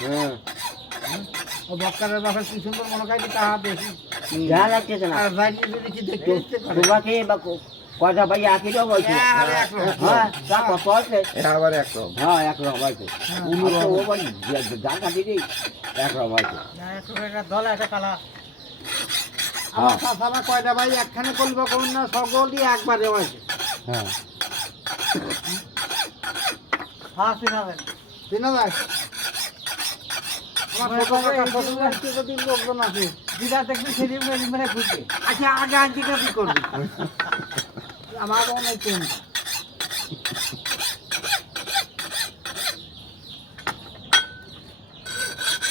হ্যাঁ ও বক্কারের বাসা কি সুন্দর মনে খাই তাহা দেখি যা লাগতেছে না আর বাইরে যদি কি দেখতে ইচ্ছে করে তোমাকে বা কয়টা ভাই একই রকম হয়েছে আর একরকম। হ্যাঁ তা কত আছে আবার একরকম। হ্যাঁ একরকম হয়েছে ও বাড়ি যা কাটি দিই একরকম হয়েছে একটা দল একটা কালা হ্যাঁ আমার কয়টা ভাই একখানে করবো কোন না সকলই একবারে হয়েছে হ্যাঁ হ্যাঁ চিনা যায় আমার ছোট লোকজন আছে দিদা দেখবি সেদিন মানে খুঁজবে আচ্ছা আগে আন্টিটা কি করবি আমার অনেক চিন্তা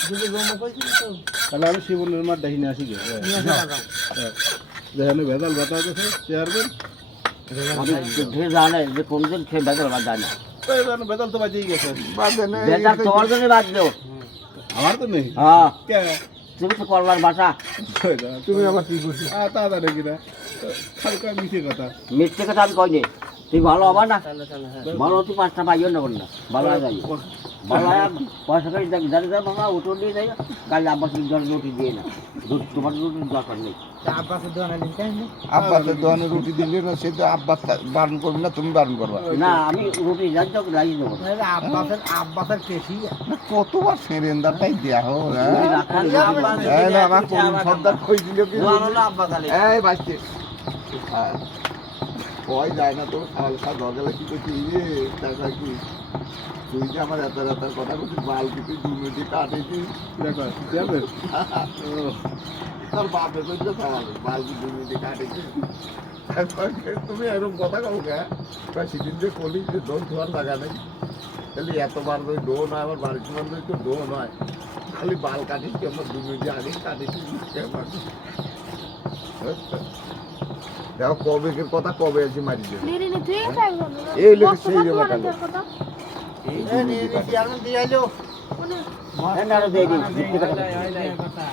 যদি জমা কইছিস তো তাহলে আমি শিবনের মাঠ দেখিনি আসি গে নিয়ে আসা টাকা দেখেন ভেজাল ব্যথা হচ্ছে চেয়ারম্যান আমি ঢের জানে যে কোনদিন খেয়ে বেতন বাদ যায় না ভেজাল তো বাজেই গেছে বাদে নেই। বেতার তোমার জন্য বাঁচলো আমার তো নেই হ্যাঁ কে তুমি তো করবার বাসা তুমি আবার কি করছিস? তা জানে কিনা খালি কয় মিশে কথা মিথ্যে কথা আমি কইনি তুই ভালো হবা না ভালো তুই 5টা পাইও না বল না ভালো হয়ে যাই ভালো হয় পয়সা করে জানি যা বাবা উঠো দিয়ে যাই কাল আব্বাস রুটি দিয়ে না তোমার রুটির দরকার নেই আব্বাসের দোকানে নিতে আব্বাসের দোকানে রুটি দিলে না সে তো আব্বাস বারণ করবে না, তুমি বারণ করবা। না আমি রুটি যাই তো রাজি দেবো আব্বাসের কেসি না, কতবার সেরেন্দারটাই দেয়া হোক রুটি রাখার না আব্বাস এই না আমার কোন সর্দার কই দিল কি হলো আব্বাস আলী এই বাচ্চা কই যায় না তো খালসা গগলে কি করছিস রে টাকা কি তুই যে আমার এত রাতার কথা বলছিস বাল কি তুই 2 মিনিটে কাটেছিস দেখো চেয়ারম্যান তোর বাপে করছে খাওয়াবে বাল কি 2 মিনিটে কাটেছিস তুমি এরকম কথা কও কে সেদিন যে কলি যে দোল ধোয়ার লাগা নেই তাহলে এতবার ওই ডো নয় আমার বাড়ির মানুষ তো ডো নয় খালি বাল কাটিস কি আমার 2 মিনিটে আগে কাটেছিস কেমন দেখো কবেকের কথা কবে আছে মারি দেবে এই লোক সেই জমা কালো দিয়ে আইলো না দিয়ে দিই মিথ্যে কথা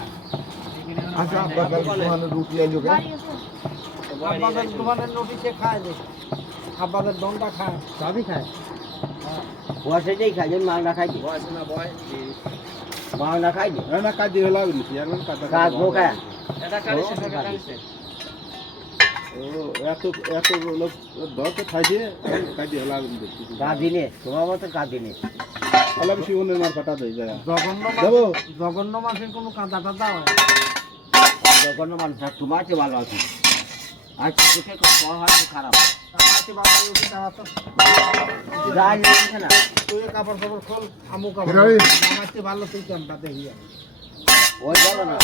আচ্ছা আব্বা কাল তোমার রুটি আইলো কে আব্বাসের দোকানের নোটিশে খায় যে আব্বাসের দনটা খায় সবই খায় পয়সা যেই খাই যেন মাল না খাই দি মাল না খাই দি না কাজ দিয়ে হলাম চেয়ারম্যান কাজ বোকা ও এত এত লোক দর তো খাইছে কাজ দিয়ে হলাম কাজ দিনে তোমার মতো কাজ দিনে তাহলে আমি শিবনের মাঠ কাটা দেই যায় জঘন্য জঘন্য মাছের কোনো কাঁদা টাদা হয় জঘন্য মানুষ তোমার চেয়ে ভালো আছে আজ চোখে খাওয়া হয় খারাপ আমাকে বাবা রুটি খাওয়া তো যাই লাগছে না তুই কাপড় খোল আমু কাপড় আমাকে ভালো তুই কেমটা দেখি ওই বলো না